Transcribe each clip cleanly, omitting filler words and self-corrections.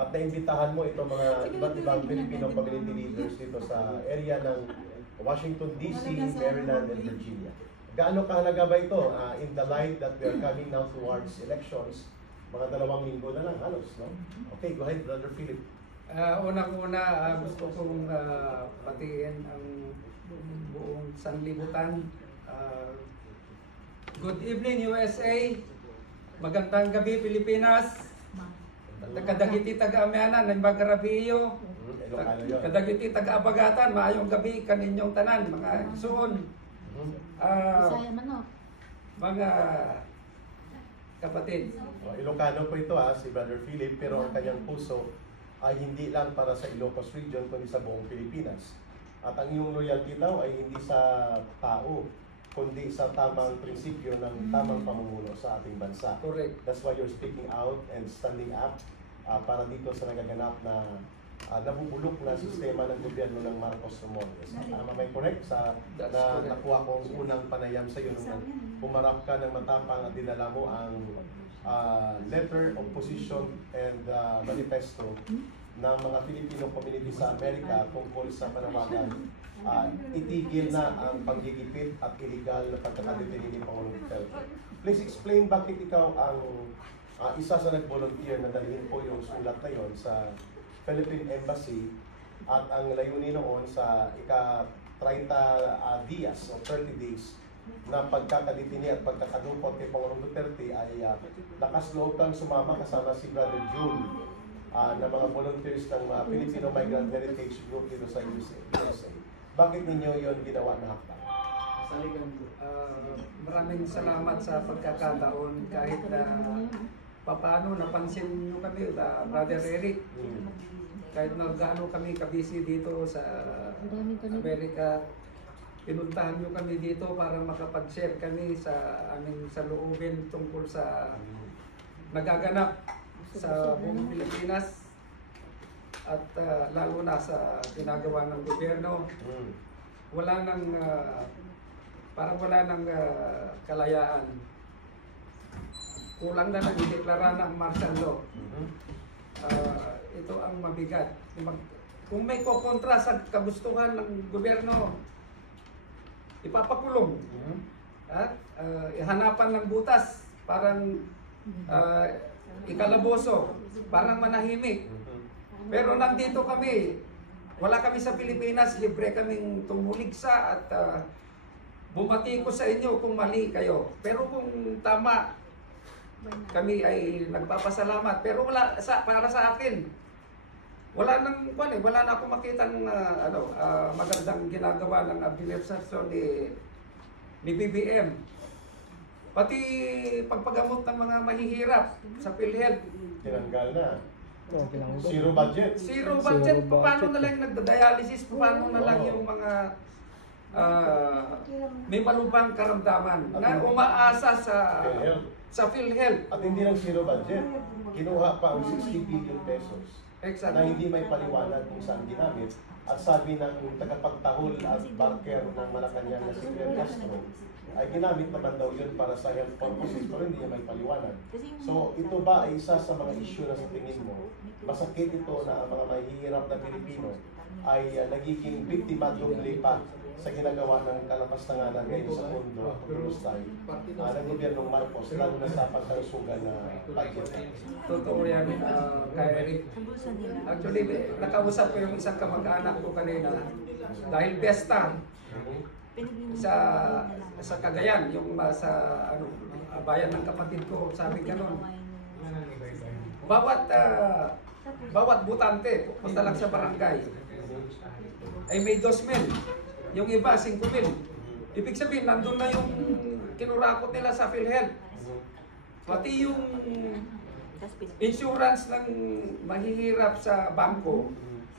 At naimbitahan mo itong mga iba't ibang Filipino community leaders dito sa area ng Washington DC, Maryland, and Virginia. Gaano kahalaga ba ito in the light that we are coming now towards elections? Mga 2 linggo na lang halos, no? Okay, go ahead, Brother Philip. Unang-una, gusto kong patiin ang buong sanlibutan. Good evening, USA. Magandang gabi, Pilipinas. Kadagiti taga-amyanan, ng Bagarabiyo. Kadagiti taga-abagatan, maayong gabi kaninyong tanan, mga suon. Mga kapatid. Ilocano po ito si Brother Philip, pero ang kanyang puso ay hindi lang para sa Ilocos Region, kundi sa buong Pilipinas. At ang iyong loyalty daw ay hindi sa tao, kundi sa tamang prinsipyo ng tamang pamumuno sa ating bansa. Correct. That's why you're speaking out and standing up para dito sa nagaganap na nabubulok na sistema ng gobyerno ng Marcos Romualdez. Tama may correct sa nakuha kong unang panayam sa iyo nung pumarap ka ng matapang at dinala mo ang letter of position and manifesto ng mga Filipino community sa Amerika tungkol sa panawagan itigil na ang panggigipit at illegal na pagkakadetenir ni Pangulong Duterte. Please explain bakit ikaw ang isa sa nag-volunteer na dalhin po yung sulat na yon sa Philippine Embassy at ang layunin noon sa ika-30 dias o 30 days na pagkakadetini at pagkakadupot kay Pangulong Duterte ay lakas loob kang sumama kasama si Brother June na mga volunteers ng Filipino Migrant Heritage Group dito sa USA. Bakit ninyo yon ginawa na hakbang? Maraming salamat sa pagkakataon kahit na paano napansin nyo kami, Brother Eric. Kahit na gaano kami kabisi dito sa Amerika, pinuntahan nyo kami dito para makapag-share kami sa aming saloobin tungkol sa nagaganap sa buong Pilipinas at lalo na sa ginagawa ng gobyerno. Wala nang parang wala nang kalayaan. Kulang na lang ideklara ng martial law. Ito ang mabigat. Kung may kokontra sa kagustuhan ng gobyerno, ipapakulong. Ihanapan ng butas, parang ikalaboso, parang manahimik. Pero nandito kami, wala kami sa Pilipinas, libre kaming tumuligsa at bumati ko sa inyo kung mali kayo. Pero kung tama, kami ay nagpapasalamat. Pero wala para sa akin, wala na akong makitang magandang ginagawa ng administrasyon ni BBM. Pati pagpagamot ng mga mahihirap sa PhilHealth, tinanggal na. Zero budget. Zero budget. Paano na lang nagda-dialysis? Paano na lang yung mga may malubhang karamdaman na umaasa sa PhilHealth. At hindi lang zero budget. Kinuha pa ang 60 billion pesos. Exactly. Na hindi may paliwanag kung saan ginamit. At sabi ng tagapagtahol at banker ng Malacanang na si Fidel Castro, ay ginamit naman daw yun para sa health purposes, pero hindi niya may paliwanag. So, ito ba ay isa sa mga issue na sa tingin mo? Masakit ito na ang mga mahihirap na Pilipino ay nagiging biktima doble pa sa ginagawa ng kalapastanganan ngayon sa mundo at pagulustay ng gobyernong Marcos, lalo na sa pagkalusugan na budget. Totoo yan, kay Eric. Actually, nakausap ko yung isang kamag-anak ko kanina dahil Besta sa Cagayan, yung sa bayan ng kapatid ko, sabi gano'n. Bawat butante, punta lang sa barangay, ay may 2,000. Yung iba, 5,000. Ibig sabihin, nandun na yung kinurakot nila sa PhilHealth. Pati yung insurance ng mahihirap sa bangko,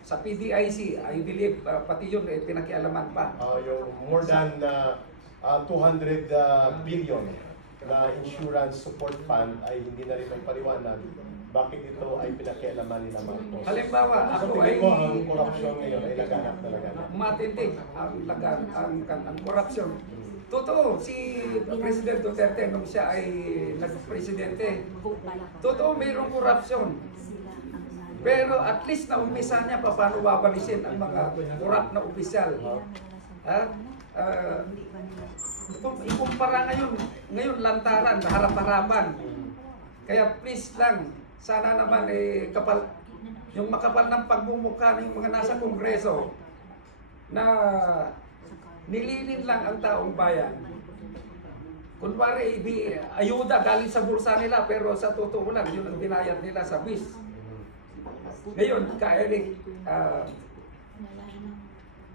sa PDIC, I believe, pati yun, pinakialaman pa. Yung more than 200 billion na insurance support fund ay hindi na rin may paliwanag bakit ito ay pinakialaman nila Marcos. Halimbawa, ako so, ay... mo ang korupsyon ngayon ay laganap na laganap. Matindi ang korupsyon. Totoo, si President Duterte nung siya ay nag-presidente, totoo mayroong korupsyon. Pero at least na umpisa niya paano babalisin ang mga kurap na opisyal. Ha? Ikumpara ngayon lantaran, harap-harapan. Kaya please lang, sana naman yung makapal ng pagmumukha ng mga nasa kongreso na nilinin lang ang taong bayan. Kunwari, ayuda galing sa bulsa nila, pero sa totoo lang, yun ang binayad nila sa bis. Ngayon, Eric,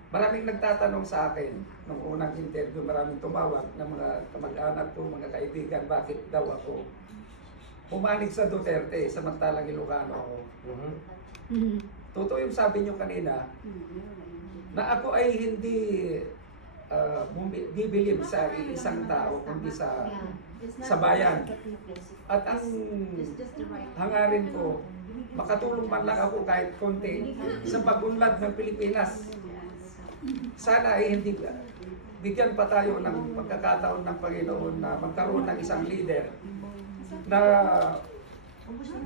maraming nagtatanong sa akin nung unang interview, maraming tumawag ng mga kamag-anak ko, mga kaibigan, bakit daw ako pumanig sa Duterte, samantalang Ilocano ako. Totoo yung sabi nyo kanina, na ako ay hindi bibilib sa isang tao, kundi sa bayan. At ang hangarin ko, makatulong man lang ako kahit konti sa pagunlad ng Pilipinas. Sana ay hindi bigyan pa tayo ng pagkakataon ng Panginoon na magkaroon ng isang leader na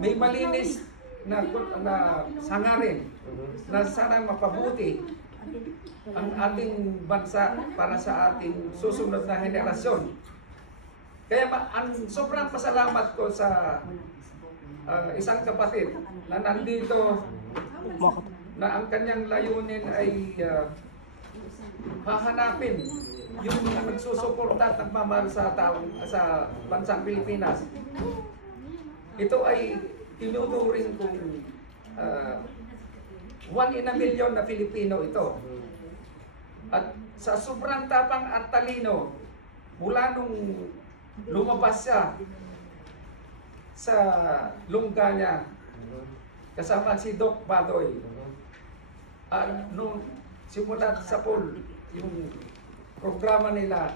may malinis na hangarin na sana mapabuti ang ating bansa para sa ating susunod na henerasyon. Kaya ang sobrang pasalamat ko sa isang kapatid na nandito na ang kanyang layunin ay hahanapin yung mga nagsusuporta at nagmamahal sa bansang Pilipinas. Ito ay tinuturing kong 1 in a million na Pilipino ito. At sa sobrang tapang at talino, mula nung lumabas siya sa lungga niya, kasama si Doc Badoy, nung simula sa pool, yung programa nila,